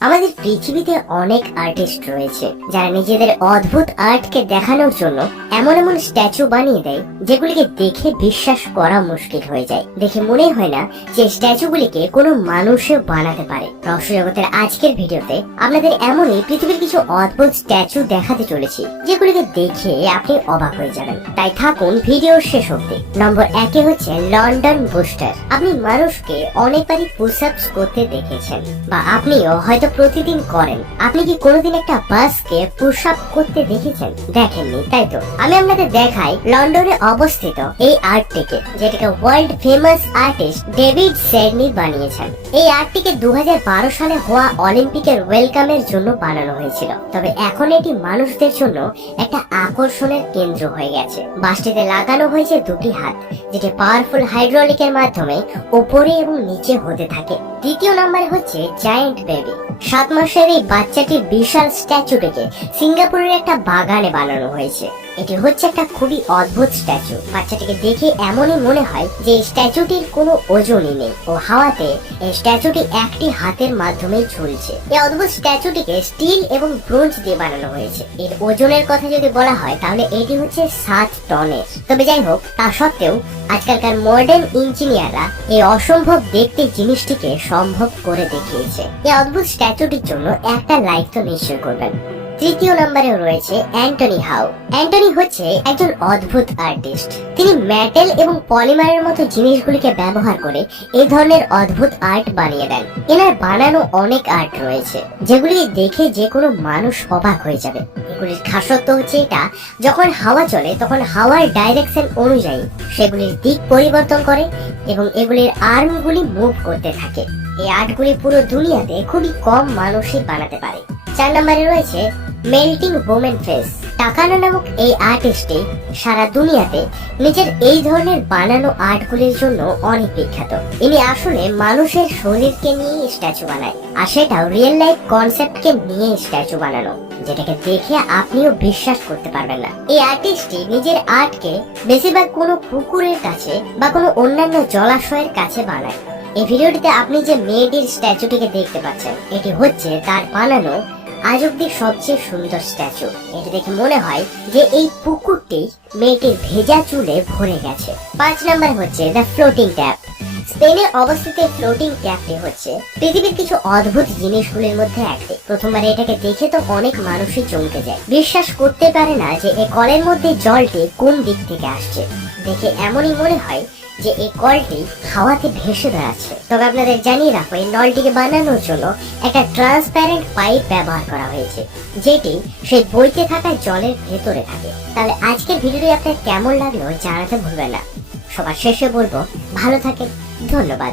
আমাদের পৃথিবীতে অনেক আর্টিস্ট রয়েছে যারা নিজেদের অদ্ভুত আর্টকে দেখানোর জন্য এমন এমন স্ট্যাচু বানিয়ে দেয় যেগুলিকে দেখে বিশ্বাস করা মুশকিল হয়ে যায়। দেখে মনে হয় না যে স্ট্যাচুগুলিকে কোনো মানুষও বানাতে পারে। রহস্য জগতের আজকের ভিডিওতে আপনাদের এমনই পৃথিবীর কিছু অদ্ভুত স্ট্যাচু দেখাতে চলেছি যেগুলিকে দেখে আপনি অবাক হয়ে যাবেন। তাই থাকুন ভিডিওর শেষ অবধি। নম্বর 1 হচ্ছে লন্ডন বুস্টার। আপনি মানুষকে অনেকবারই পুশ আপস করতে দেখেছেন বা আপনিও হয়তো প্রতিদিন করেন। আপনি কি কোনোদিন একটা বাসকে পুশ আপ করতে দেখেছেন? দেখেননি, তাই তো আমি আপনাদের দেখাই লন্ডনে অবস্থিত এই আর্টটিকে, যেটাকে world famous artist David Sydney বানিয়েছেন। এই আর্টটিকে 2012 সালে হওয়া অলিম্পিকের ওয়েলকামের জন্য বানানো হয়েছিল, তবে এখন এটি মানুষদের জন্য একটা আকর্ষণের কেন্দ্র হয়ে গেছে। বাসটিতে লাগানো হয়েছে দুটি হাত, যেটি পাওয়ারফুল হাইড্রোলিকের মাধ্যমে উপরে এবং নিচে হতে থাকে। দ্বিতীয় নম্বরে হচ্ছে জায়ান্ট বেবি। 7 মাসের এই বাচ্চাটির বিশাল স্ট্যাচুটিকে সিঙ্গাপুরের একটা বাগানে বানানো হয়েছে। এটি হচ্ছে একটা খুবই অদ্ভুত স্ট্যাচু। বাচ্চাটিকে দেখে এমনই মনে হয় যে স্ট্যাচুটির কোনো ওজনই নেই ও হাওয়াতে এই স্ট্যাচুটি একটি হাতের মাধ্যমে ঝুলছে। এই অদ্ভুত স্ট্যাচুটিকে স্টিল এবং ব্রোঞ্জ দিয়ে বানানো হয়েছে। এর ওজনের কথা যদি বলা হয় তাহলে এটি হচ্ছে 7 টনের। তবে যাই হোক, তা সত্ত্বেও আজকালকার মডার্ন ইঞ্জিনিয়াররা এই অসম্ভব দেখতে জিনিসটিকে সম্ভব করে দেখিয়েছে। এই অদ্ভুত স্ট্যাচুটির জন্য একটা লাইক তো নিশ্চয় করবেন। তৃতীয় নম্বরে রয়েছে অ্যান্টনি হাউ। অ্যান্টনি হচ্ছে একজন অদ্ভুত আর্টিস্ট। তিনি মেটাল এবং পলিমারের মতো জিনিসগুলিকে ব্যবহার করে এই ধরনের অদ্ভুত আর্ট বানিয়ে দেন। এনার বানানো অনেক আর্ট রয়েছে যেগুলি দেখে যে কোনো মানুষ অবাক হয়ে যাবে। এগুলির খাসত্ব হচ্ছে এটা, যখন হাওয়া চলে তখন হাওয়ার ডাইরেকশন অনুযায়ী সেগুলির দিক পরিবর্তন করে এবং এগুলির আর্মগুলি মুভ করতে থাকে। এই আর্টগুলি পুরো দুনিয়াতে খুবই কম মানুষই বানাতে পারে। 4 নম্বরে রয়েছে মেল্টিং ওমেন ফেস। টাকানো নামক এই আর্টিস্টটি সারা দুনিয়াতে নিজের এই ধরনের বানানো আর্টগুলির জন্য অনেক বিখ্যাত। ইনি আসলে মানুষের শরীরকে নিয়ে স্ট্যাচু বানায়, আর সেটাও রিয়েল লাইফ কনসেপ্টকে নিয়ে স্ট্যাচু বানানো, যেটাকে দেখে আপনিও বিশ্বাস করতে পারবেন না। এই আর্টিস্টটি নিজের আর্টকে বেশিরভাগ কোনো পুকুরের কাছে বা কোনো অন্যান্য জলাশয়ের কাছে বানায়। এই ভিডিওটিতে আপনি যে মেয়েটির স্ট্যাচুটিকে দেখতে পাচ্ছেন, এটি হচ্ছে তার বানানো আজ অব্দি সবচেয়ে সুন্দর স্ট্যাচু। এটি দেখে মনে হয় যে এই পুকুরটি মেয়েটির ভেজা চুলে ভরে গেছে। 5 নম্বর হচ্ছে দ্য ফ্লোটিং ট্যাপ। স্পেনে অবস্থিত ফ্লোটিং ট্যাপটি হচ্ছে পৃথিবীর কিছু অদ্ভুত জিনিসগুলির মধ্যে একটি। প্রথমবার এটাকে দেখে তো অনেক মানুষই চমকে যায়, বিশ্বাস করতে পারে না যে এই কলের মধ্যে জলটি কোন দিক থেকে আসছে। দেখে এমনই মনে হয় যে এই কলটি হাওয়াতে ভেসে বেড়াচ্ছে। তবে আপনাদের জানিয়ে রাখবো, এই নলটিকে বানানোর জন্য একটা ট্রান্সপ্যারেন্ট পাইপ ব্যবহার করা হয়েছে, যেটি সেই বইতে থাকা জলের ভেতরে থাকে। তাহলে আজকের ভিডিওটি আপনার কেমন লাগলো জানাতে ভুলবেন না। সবার শেষে বলবো, ভালো থাকেন, ধন্যবাদ।